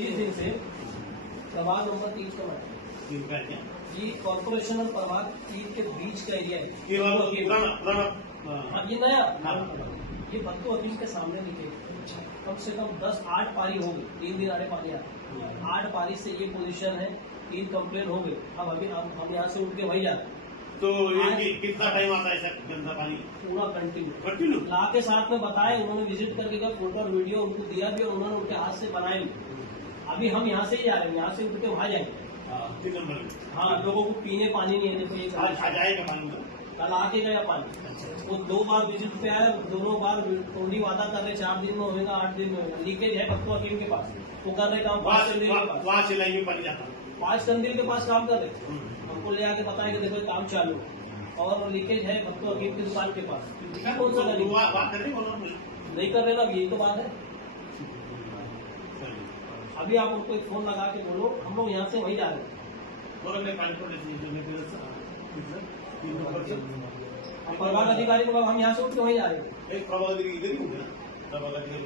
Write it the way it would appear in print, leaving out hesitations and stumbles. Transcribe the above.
30 दिन से प्रभाग नंबर 3 का मैटर ये कॉर्पोरेशन और प्रभाग 3 के बीच का एरिया है। ये नया ये भक्तों अकीम के सामने दिखे कम से कम 10-8 पारी हो गई, 3 दिन आड़े पानी आते 8 पारी से ये पोजीशन है, 3 कंप्लेन हो गई। अब अभी हम यहाँ से उठ के वही जाते तो ये कितना टाइम आता है सर गंदा पानी? पूरा कंटिन्यू ला के साथ में बताए, उन्होंने विजिट करके का फोटो और वीडियो उनको दिया भी और उन्होंने उनके हाथ से बनाए भी। अभी हम यहाँ से ही जा रहे हैं, यहाँ से उठ के वहाँ जाएंगे। हाँ, लोगों को पीने पानी नहीं है। देखो ये आ जाएगा पानी, कल आके गया पानी। वो 2 बार विजिट पे आया, दोनों बार टोली वादा कर रहे 4 दिन में होगा, 8 दिन में होगा। लीकेज है भक्तों हकीम के पास, वो कर रहे काम वहाँ से लाइए पानी जाता 5 कंदिल के पास काम कर रहे। हमको ले आके बताया कि देखो काम चालू और लीकेज है भक्तों हकीम की दुकान के पास। कौन सा नहीं कर रहे ना, यही तो बात है। अभी आप उनको एक फोन लगा के बोलो, हम लोग यहाँ से वहीं जा रहे हैं। प्रभाग अधिकारी को हम यहाँ से उठ के वहीं जा रहे हैं। एक प्रभाग अधिकारी इधर ही होंगे ना, प्रभाग अधिकारी